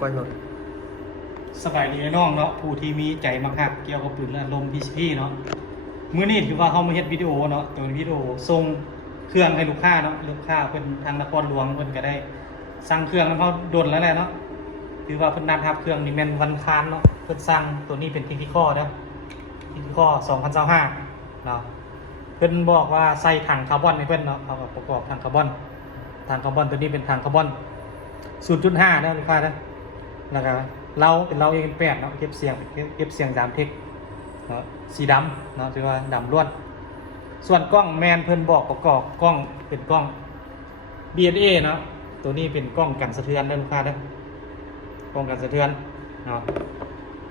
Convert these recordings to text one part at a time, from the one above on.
ก่อนหมดสบายดีน้องเนาะผู้ที่มีใจมักฮักเกี่ยวกับปืนและลม PCP เนาะมื้อนี้ถือว่าเฮามาเฮ็ดวิดีโอเนาะตัววิดีโอส่งเครื่องให้ลูกค้าเนาะลูกค้าเพิ่นทางนครหลวงเพิ่นก็ได้สั่งเครื่องนำเฮาโดนแล้วแหละเนาะถือว่าเพิ่นนัดรับเครื่องนี่แม่นวันคานเนาะเพิ่นสั่งตัวนี้เป็น Critical เด้อ Critical 2025เนาะเพิ่นบอกว่าใส่ถังคาร์บอนให้เพิ่นเนาะเอาประกอบถังคาร์บอนตัวนี้เป็นถังคาร์บอน 0.5 นะลูกค้านะแล้วก็เราเป็นเราเองเป็น8เนาะเก็บเสียง3เทคเนาะสีดำเนาะถือว่าดำล้วนส่วนกล้องแมนเพิ่นบอกประกอบกล้องเป็นกล้อง BNA เนาะตัวนี้เป็นกล้องกันสะเทือนนะลูกค้านะกล้องกันสะเทือนเนาะ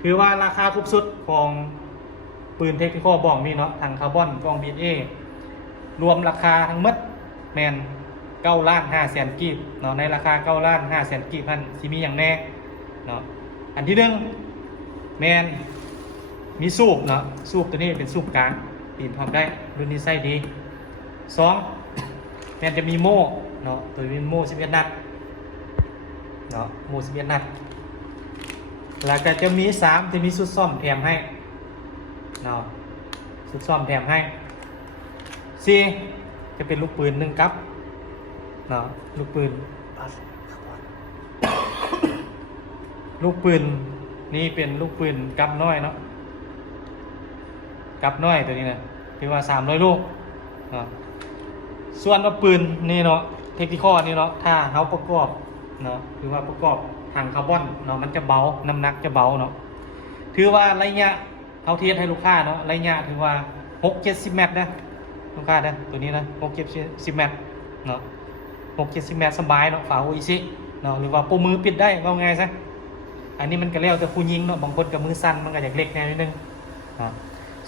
คือว่าราคาคุ้มสุดของปืนเทคนิคอลบอกนี่เนาะถังคาร์บอนกล้อง BNA รวมราคาทั้งหมดแมน9,500,000 กีบเนาะในราคา9,500,000 กีบพันสิมีอย่างแน่เนาะอันที่หนึ่งแมนมีสูบเนาะสูบตัวนี้เป็นสูบกลางปีนพร้อมได้รุ่นนี้ใส่ดี2แมนจะมีโม่เนาะตัวนี้โม่11 นัดเนาะโม่11 นัดแล้วก็จะมี3จะมีชุดซ่อมแถมให้เนาะชุดซ่อมแถมให้4จะเป็นลูกปืน1กับเนาะลูกปืนนี่เป็นลูกปืนกับน้อยเนาะกับน้อยตัวนี้นะคือว่า300 ลูกเนาะส่วนปืนนี่เนาะเทคนิคอลนี่เนาะถ้าเขาประกอบเนาะคือว่าประกอบถังคาร์บอนเนาะมันจะเบาน้ำหนักจะเบาเนาะถือว่าระยะเขาเทียบให้ลูกค้าเนาะระยะถือว่า6-70 เมตรนะลูกค้านะตัวนี้นะ6-70 เมตรเนาะ6-70 เมตรสบายเนาะฝาโออิซิเนาะหรือว่าปูมือปิดได้ว่าไงซะอันนี้มันก็แล้วแต่ผู้ยิงเนาะบางคนกับมือสั้นมันก็อยากเล็กแค่นิดนึง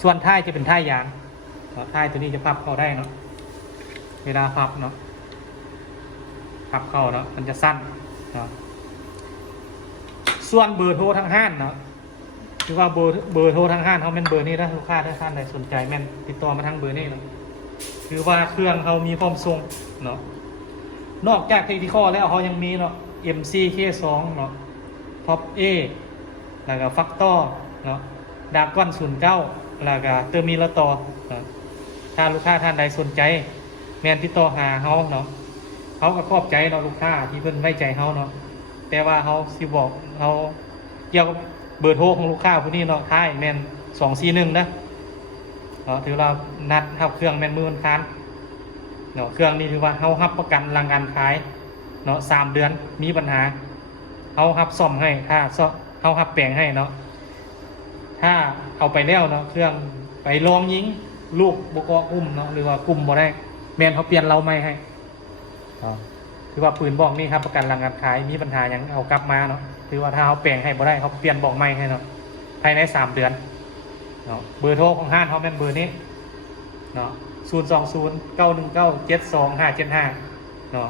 ส่วนท้ายจะเป็นท้ายยางท้ายตัวนี้จะพับเข้าได้เนาะเวลาพับเนาะพับเข้าเนาะมันจะสั้นเนาะส่วนเบอร์โทรทางห้างเนาะคือว่าเบอร์โทรทางห้างเขาเป็นเบอร์นี้นะลูกค้าถ้าท่านใดสนใจแม่นติดต่อมาทางเบอร์นี้เนาะคือว่าเครื่องเขามีความทรงเนาะนอกจากเทคนิคอลแล้วเขายังมีเนาะ MCK2 เนาะท็อป A แล้วก็ฟักตอร์เนาะดากอน09แล้วก็เตอร์มิลตอถ้าลูกค้าท่านใดสนใจแมนติดต่อหาเฮาเนาะเขาก็ขอบใจเนาะลูกค้าที่เพิ่นไว้ใจเฮาเนาะแต่ว่าเฮาสิบอกเฮาเกี่ยวกับเบอร์โทรของลูกค้าผู้นี้เนาะท้ายแมน241นะเนาะถือว่านัดรับเครื่องแมนมือมันค้านเนาะเครื่องนี้ถือว่าเฮารับประกันหลังการขายเนาะ3 เดือนมีปัญหาเฮารับซ่อมให้ถ้าเฮารับแปลงให้เนาะถ้าเอาไปแล้วเนาะเครื่องไปลองยิงลูกบกอุ้มเนาะหรือว่ากลุ่มบ่ได้แมนเขาเปลี่ยนเราไม่ให้คือว่าปืนบอกนี่ครับประกันหลังการขายมีปัญหาอย่างเอากลับมาเนาะคือว่าถ้าเขาแปลงให้บ่ได้เขาเปลี่ยนบอกไม่ให้เนาะภายใน3 เดือนเนาะเบอร์โทรของห้างเขาเป็นเบอร์นี้เนาะ020-919-72575เนาะ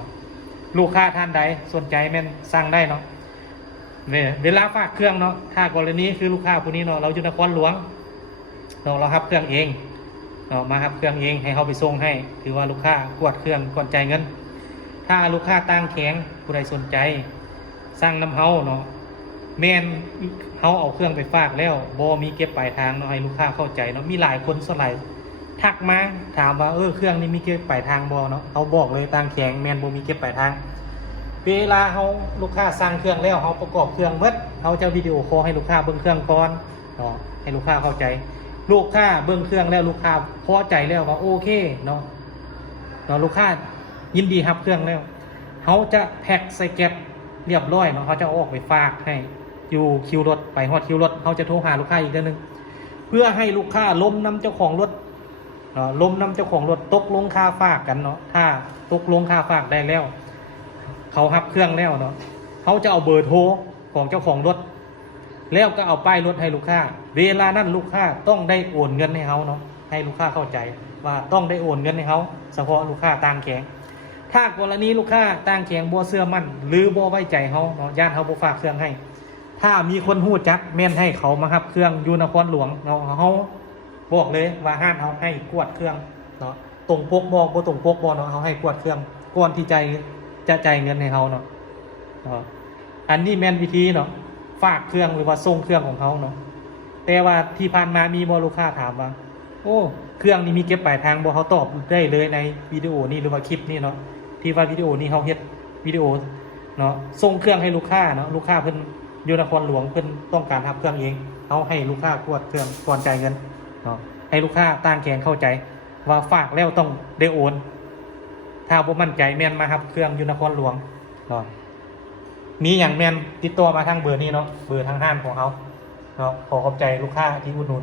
ลูกค้าท่านใดสนใจแม่นสั่งได้เนาะเนี่ยเวลาฝากเครื่องเนาะถ้ากรณีคือลูกค้าผู้นี้เนาะเราอยู่นครหลวงเรารับเครื่องเองเนาะมารับเครื่องเองให้เขาไปส่งให้ถือว่าลูกค้ากวดเครื่องก่อนจ่ายเงินถ้าลูกค้าตั้งแข็งผู้ใดสนใจสั่งน้ำเฮาเนาะแม่นเฮาเอาเครื่องไปฝากแล้วบ่มีเก็บปลายทางเนาะให้ลูกค้าเข้าใจเนาะมีหลายคนส่วนหลายทักมาถามว่าเครื่องนี้มีเก็บปลายทางบ่เนาะเขาบอกเลยตั้งแข็งแม่นบ่มีเก็บปลายทางเวลาเขาลูกค้าสั่งเครื่องแล้วเขาประกอบเครื่องเบิดเขาจะวิดีโอคอลให้ลูกค้าเบิ่งเครื่องก่อนเนาะให้ลูกค้าเข้าใจลูกค้าเบิ่งเครื่องแล้วลูกค้าพอใจแล้วว่าโอเคเนาะลูกค้ายินดีรับเครื่องแล้วเขาจะแพ็คใส่แก๊ปเรียบร้อยเนาะเขาจะออกไปฝากให้อยู่คิวรถไปฮอดคิวรถเขาจะโทรหาลูกค้าอีกเดือนนึงเพื่อให้ลูกค้าล้มน้ำเจ้าของรถล้มน้ำเจ้าของรถตกลงค่าฝากกันเนาะถ้าตกลงค่าฝากได้แล้วเขารับเครื่องแล้วเนาะเขาจะเอาเบอร์โทรของเจ้าของรถแล้วก็เอาป้ายรถให้ลูกค้าเวลานั้นลูกค้าต้องได้โอนเงินให้เขาเนาะให้ลูกค้าเข้าใจว่าต้องได้โอนเงินให้เขาเฉพาะลูกค้าต่างแข็งถ้ากรณีลูกค้าต่างแข็งบ่เชื่อมั่นหรือบ่ไว้ใจเขาเนาะย่านเขาบ่ฝากเครื่องให้ถ้ามีคนฮู้จักแม่นให้เขามารับเครื่องอยู่นครหลวงเนาะเขาบอกเลยว่าห้ามเขาให้กวดเครื่องเนาะตรงปกบ่ตรงปกบ่เนาะเขาให้กวดเครื่องก่อนที่จะจ่ายเงินให้เขาเนาะ อันนี้แม่นวิธีเนาะฝากเครื่องหรือว่าส่งเครื่องของเขาเนาะแต่ว่าที่ผ่านมามีบ่ลูกค้าถามว่าโอ้เครื่องนี้มีเก็บปลายทางบ่เขาตอบได้เลยในวิดีโอนี้หรือว่าคลิปนี้เนาะที่ว่าวิดีโอนี้เขาเฮ็ดวิดีโอเนาะส่งเครื่องให้ลูกค้าเนาะลูกค้าเพิ่นอยู่นครหลวงเพิ่นต้องการรับเครื่องเองเขาให้ลูกค้ากดเครื่องก่อนจ่ายเงินเนาะให้ลูกค้าต่างแขงเข้าใจว่าฝากแล้วต้องได้โอนถ้าบ่มั่นใจแม่นมารับเครื่องอยู่นครหลวงเนาะมีอย่างแม่นติดต่อมาทางเบอร์นี้เนาะเบอร์ทางห้างของเขาเนาะขอขอบใจลูกค้าที่อุดหนุน